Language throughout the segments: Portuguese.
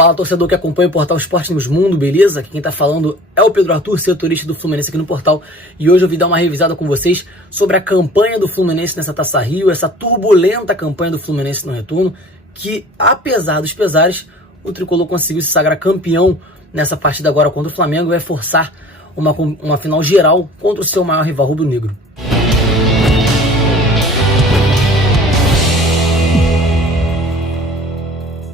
Fala, torcedor que acompanha o portal Esporte News Mundo, beleza? Aqui quem tá falando é o Pedro Arthur, setorista do Fluminense aqui no portal. E hoje eu vim dar uma revisada com vocês sobre a campanha do Fluminense nessa Taça Rio, essa turbulenta campanha do Fluminense no retorno, que apesar dos pesares, o Tricolor conseguiu se sagrar campeão nessa partida agora contra o Flamengo e vai forçar uma final geral contra o seu maior rival rubro-negro.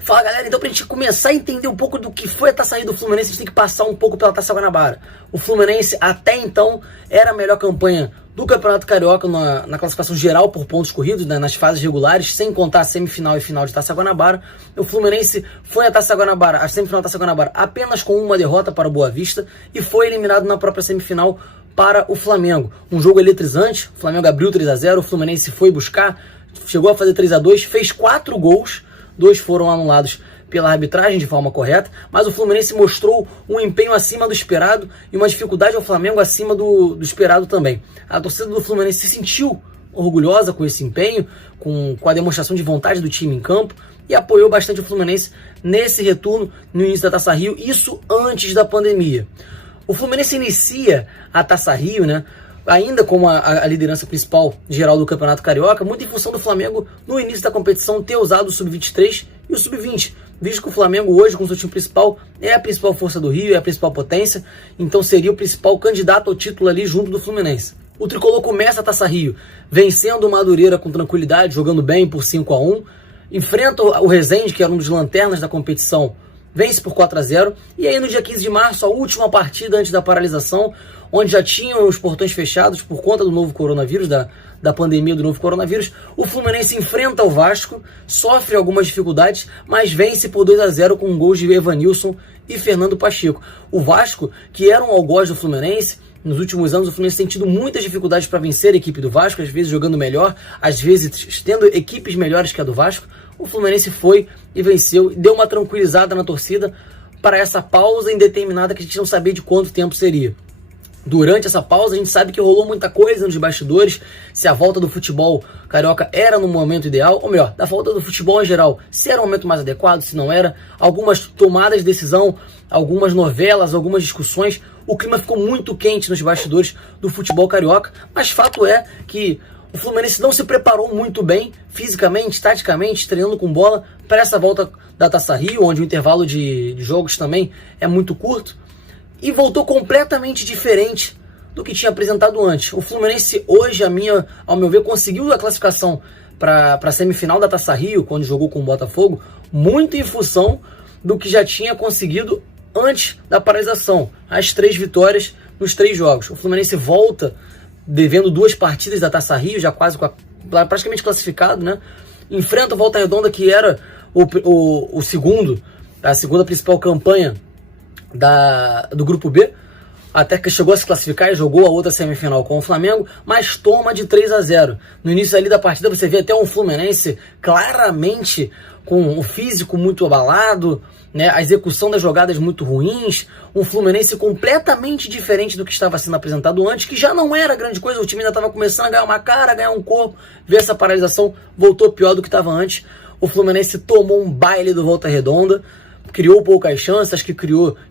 Fala galera, então pra gente começar a entender um pouco do que foi a Taça Rio do Fluminense, a gente tem que passar um pouco pela Taça Guanabara. O Fluminense até então era a melhor campanha do Campeonato Carioca na classificação geral por pontos corridos, né, nas fases regulares, sem contar a semifinal e final de Taça Guanabara. O Fluminense foi a semifinal da Taça Guanabara apenas com uma derrota para o Boa Vista e foi eliminado na própria semifinal para o Flamengo. Um jogo eletrizante, o Flamengo abriu 3-0, o Fluminense foi buscar, chegou a fazer 3-2, fez 4 gols. 2 foram anulados pela arbitragem de forma correta, mas o Fluminense mostrou um empenho acima do esperado e uma dificuldade ao Flamengo acima do esperado também. A torcida do Fluminense se sentiu orgulhosa com esse empenho, com a demonstração de vontade do time em campo e apoiou bastante o Fluminense nesse retorno no início da Taça Rio, isso antes da pandemia. O Fluminense inicia a Taça Rio, né, ainda como a liderança principal geral do Campeonato Carioca, muito em função do Flamengo, no início da competição, ter usado o Sub-23 e o Sub-20, visto que o Flamengo hoje, com seu time principal, é a principal força do Rio, é a principal potência, então seria o principal candidato ao título ali junto do Fluminense. O Tricolor começa a Taça Rio vencendo o Madureira com tranquilidade, jogando bem por 5-1, enfrenta o Resende, que era um dos lanternas da competição, vence por 4-0, e aí no dia 15 de março, a última partida antes da paralisação, onde já tinham os portões fechados por conta do novo coronavírus, da pandemia do novo coronavírus, o Fluminense enfrenta o Vasco, sofre algumas dificuldades, mas vence por 2-0 com gols de Evanilson e Fernando Pacheco. O Vasco, que era um algoz do Fluminense, nos últimos anos o Fluminense tem tido muitas dificuldades para vencer a equipe do Vasco, às vezes jogando melhor, às vezes tendo equipes melhores que a do Vasco. O Fluminense foi e venceu, deu uma tranquilizada na torcida para essa pausa indeterminada que a gente não sabia de quanto tempo seria. Durante essa pausa, a gente sabe que rolou muita coisa nos bastidores, se a volta do futebol carioca era no momento ideal, ou melhor, da volta do futebol em geral, se era o momento mais adequado, se não era, algumas tomadas de decisão, algumas novelas, algumas discussões, o clima ficou muito quente nos bastidores do futebol carioca, mas fato é que o Fluminense não se preparou muito bem, fisicamente, taticamente, treinando com bola, para essa volta da Taça Rio, onde o intervalo de jogos também é muito curto, e voltou completamente diferente do que tinha apresentado antes. O Fluminense hoje, ao meu ver, conseguiu a classificação para a semifinal da Taça Rio, quando jogou com o Botafogo, muito em função do que já tinha conseguido antes da paralisação. As 3 vitórias nos 3 jogos. O Fluminense volta devendo 2 partidas da Taça Rio, já quase praticamente classificado, né? Enfrenta o Volta Redonda, que era a segunda principal campanha do Grupo B, até que chegou a se classificar e jogou a outra semifinal com o Flamengo, mas toma de 3-0. No início ali da partida você vê até um Fluminense claramente com o físico muito abalado, né, a execução das jogadas muito ruins, um Fluminense completamente diferente do que estava sendo apresentado antes, que já não era grande coisa, o time ainda estava começando a ganhar uma cara, a ganhar um corpo, ver essa paralisação, voltou pior do que estava antes. O Fluminense tomou um baile do Volta Redonda, criou poucas chances, acho que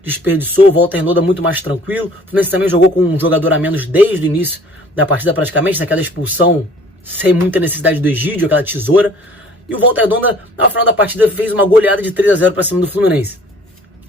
desperdiçou, o Volta Redonda muito mais tranquilo. O Fluminense também jogou com um jogador a menos desde o início da partida praticamente, naquela expulsão sem muita necessidade do Egídio, aquela tesoura. E o Volta Redonda, no final da partida, fez uma goleada de 3-0 para cima do Fluminense.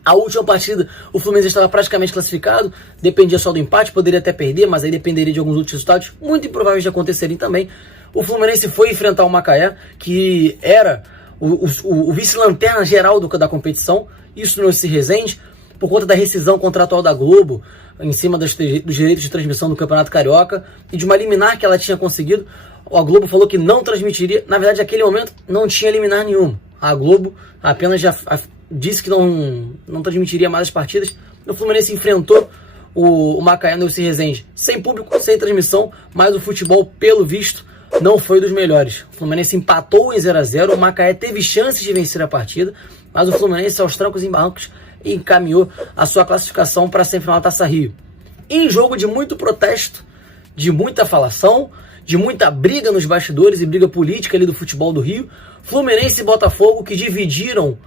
A última partida, o Fluminense estava praticamente classificado, dependia só do empate, poderia até perder, mas aí dependeria de alguns outros resultados, muito improváveis de acontecerem também. O Fluminense foi enfrentar o Macaé, que era o vice-lanterna geral da competição, isso no Resende, por conta da rescisão contratual da Globo, em cima dos direitos de transmissão do Campeonato Carioca, e de uma liminar que ela tinha conseguido. A Globo falou que não transmitiria, na verdade naquele momento não tinha liminar nenhuma. A Globo apenas já disse que não transmitiria mais as partidas. O Fluminense enfrentou o Macaé no Resende sem público, sem transmissão, mas o futebol, pelo visto, não foi dos melhores. O Fluminense empatou em 0-0, o Macaé teve chances de vencer a partida, mas o Fluminense, aos trancos e barrancos, encaminhou a sua classificação para a semifinal da Taça Rio. Em jogo de muito protesto, de muita falação, de muita briga nos bastidores e briga política ali do futebol do Rio, Fluminense e Botafogo, que dividiram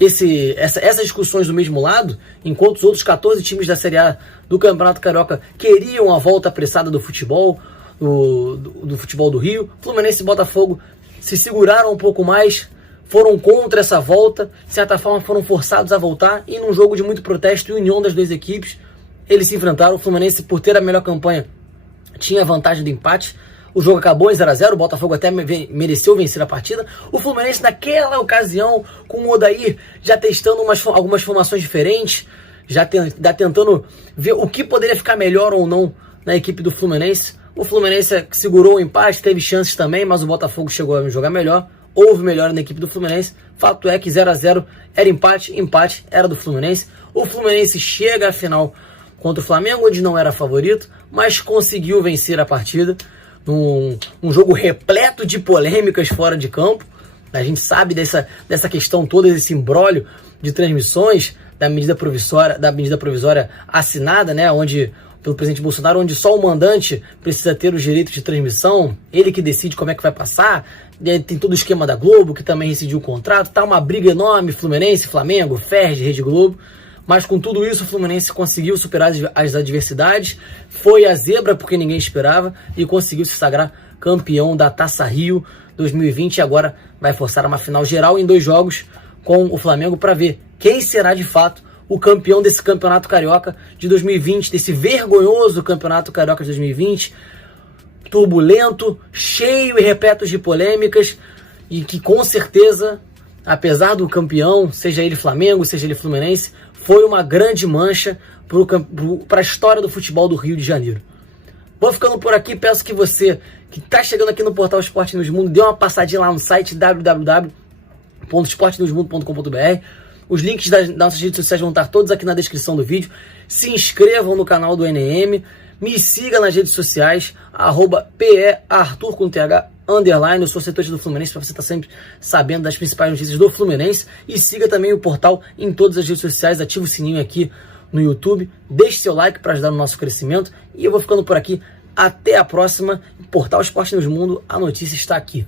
essas discussões do mesmo lado, enquanto os outros 14 times da Série A do Campeonato Carioca queriam a volta apressada do futebol, do futebol do Rio, Fluminense e Botafogo se seguraram um pouco mais, foram contra essa volta, de certa forma foram forçados a voltar, e num jogo de muito protesto e união das duas equipes, eles se enfrentaram. O Fluminense, por ter a melhor campanha, tinha a vantagem do empate. O jogo acabou em 0-0, o Botafogo até mereceu vencer a partida. O Fluminense, naquela ocasião, com o Odair já testando algumas formações diferentes, já tentando ver o que poderia ficar melhor ou não na equipe do Fluminense. O Fluminense segurou o empate, teve chances também, mas o Botafogo chegou a jogar melhor. Houve melhora na equipe do Fluminense. Fato é que 0-0 era empate era do Fluminense. O Fluminense chega à final contra o Flamengo, onde não era favorito, mas conseguiu vencer a partida. Um jogo repleto de polêmicas fora de campo. A gente sabe dessa questão toda, desse imbróglio de transmissões da medida provisória assinada, né, pelo presidente Bolsonaro, onde só o mandante precisa ter os direitos de transmissão, ele que decide como é que vai passar. E aí tem todo o esquema da Globo, que também rescindiu o contrato, tá uma briga enorme, Fluminense, Flamengo, Ferdi, Rede Globo. Mas com tudo isso, o Fluminense conseguiu superar as adversidades, foi a zebra porque ninguém esperava e conseguiu se sagrar campeão da Taça Rio 2020 e agora vai forçar uma final geral em 2 jogos com o Flamengo para ver quem será de fato o campeão desse Campeonato Carioca de 2020, desse vergonhoso Campeonato Carioca de 2020, turbulento, cheio e repleto de polêmicas, e que com certeza, apesar do campeão, seja ele Flamengo, seja ele Fluminense, foi uma grande mancha para a história do futebol do Rio de Janeiro. Vou ficando por aqui, peço que você, que está chegando aqui no portal Esporte News Mundo, dê uma passadinha lá no site www.esportenewsmundo.com.br. Os links das nossas redes sociais vão estar todos aqui na descrição do vídeo. Se inscrevam no canal do NM, me siga nas redes sociais, @PEArthur com TH, _, eu sou setorista do Fluminense, para você estar sempre sabendo das principais notícias do Fluminense. E siga também o portal em todas as redes sociais, ative o sininho aqui no YouTube, deixe seu like para ajudar no nosso crescimento. E eu vou ficando por aqui, até a próxima. Portal Esporte News Mundo, a notícia está aqui.